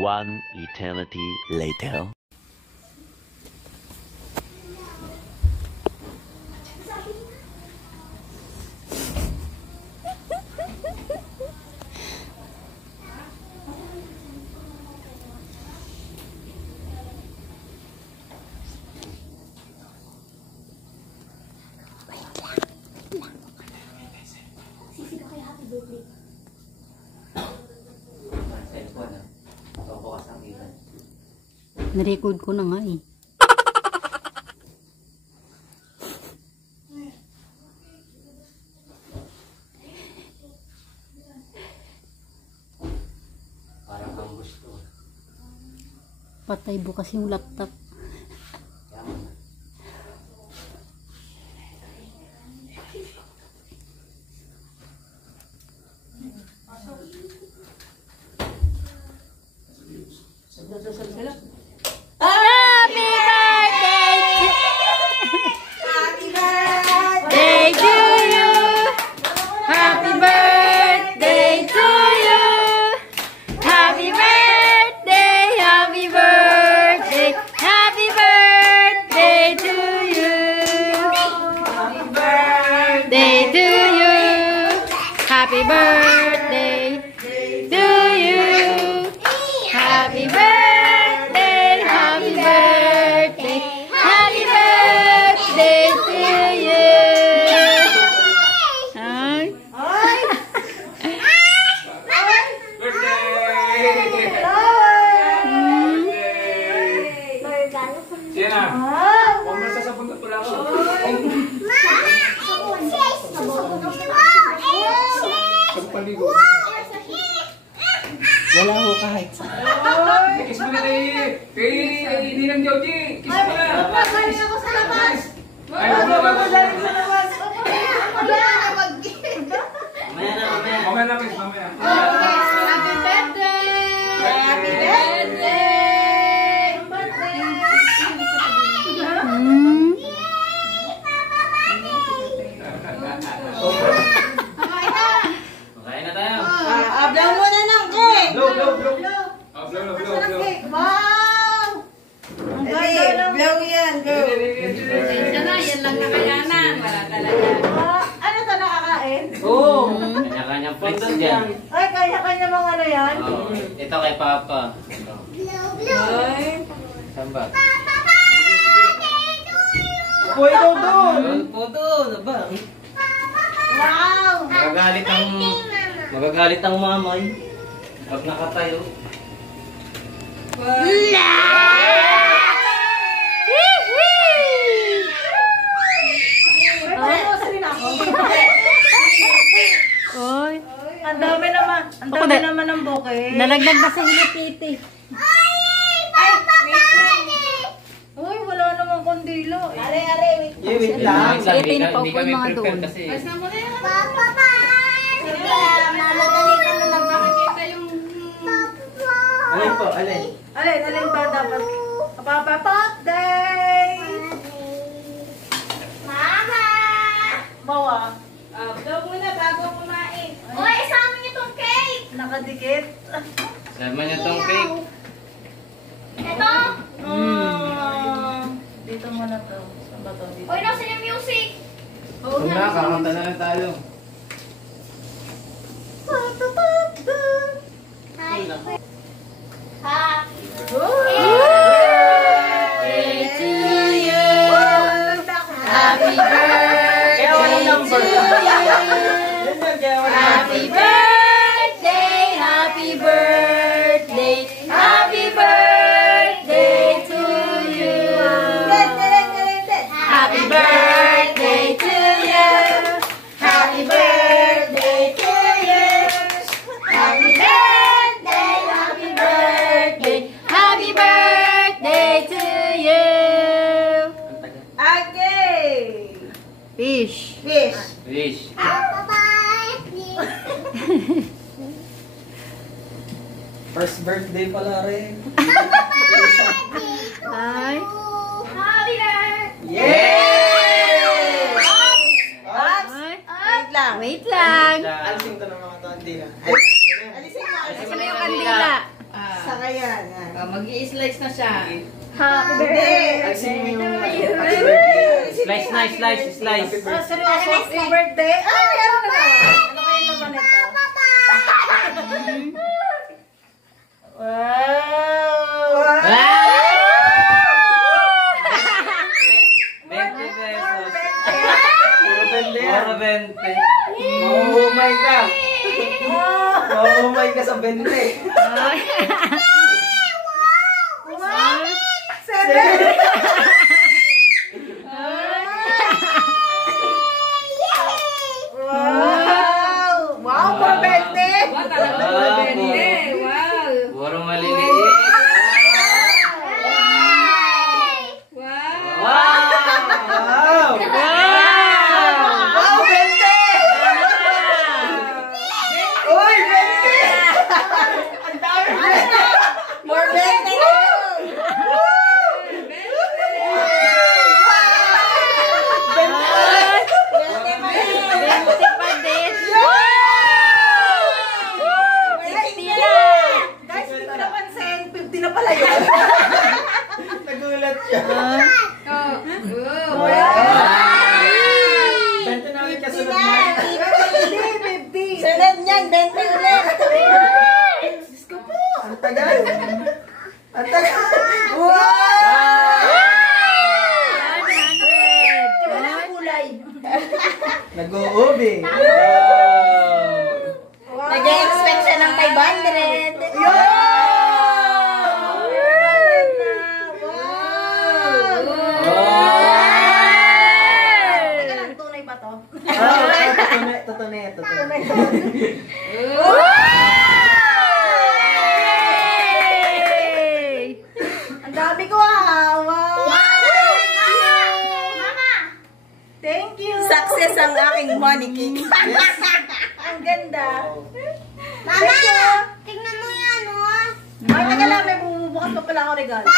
One eternity later. Narecord ko na nga eh. Parang ang gusto. Patay bukas yung laptop. Happy birthday to you. Happy birthday, happy birthday, happy birthday to you. Ay. Sina? Huwag mo sasabon na pula ako. Pagpaligo. Wala ho kahit sa. Kiss mo na kay Ninang Joji. Kiss mo na. Galing ako sa labas. Galing sa labas. Mamaya na, kiss. Mamaya. Happy birthday! Happy birthday! Kakain na tayo. Blow muna ng cake! Blow. Blow. Wow! Ang ganda ng blow yan, go! Yan na, yan lang nakayanan. Wala talaga. Ano ito nakakain? Oo. Kanya-kanyang plates dyan. Ay, kanya-kanya mga ano yan? Ito kay Papa. Ay. Saan ba? Ako ikaw doon. Puto, ba? Wow! Magagalit ang mamay. Pag nakatayo. Oy. Ang dami naman ng bouquet. Nalaglag na sa hinipiti. Uy, wala namang kondilo. Wait lang. Ito yung paupuan mga doon. Kasi Alin po, alin? Alin ba dapat? Papa birthday! Mama! Bawa. Blow muna bago kumain. Uy, sa amin itong cake! Nakadikit. sama niya tong cake. Ito! Dito muna to. Saan ba to? Dito. Uy, nasa yung music! Kung na, kakanta na lang tayo. Hi! Happy Birthday to you. Happy birthday to you. Happy birthday, happy birthday, happy birthday to you. Happy birthday to you. Happy birthday to you. Happy birthday, happy birthday, happy birthday to you. Okay. Fish. Fish. Wish. First birthday pala rin. Ay. Happy birthday! Yay! Ay. Wait lang. Wait lang. Alisin ko ng mga to, hindi na. Alisin mo. Alisin mo yung kandila. Saka yan. I-slice na siya. Happy Hindi. Ayusin mo yung Happy happy birthday. Slice na, slice, slice. Ah, seryoso? Happy birthday? Ay, ano na? Ano kayo naman ito? Wow! Ah! 20 More pesos. Puro bende yan. Puro 20. Mahuhumay ka. Mahuhumay ka sa bende. Wow! Seven! Wow! Wow, more birthday! Wow, talaga Ah, bende. Wow. Puro maliliit. Wow. Wow! Wow, bende! Uy, bende! Ang dami bende! More birthday! Guys, hindi ko napansin. 50 na pala yun. Nagulat siya. Oh. Bente na ulit kasunod na. Hindi, 50. Sunod niyan, 20 ulit. Diyos ko po. Ang tagal. Ang tagal. Wow! Wala ang kulay. Nag-uubi. Nag-expect siya ng 500. Teka lang, tunay ba to? Tutunay. Ang dami ko ah. Wow. Thank you. Success ang aking money cake. Ang ganda. Mama, tingnan mo yan, oh. Ay, teka lang, may bumubukas pa pala ako regalo.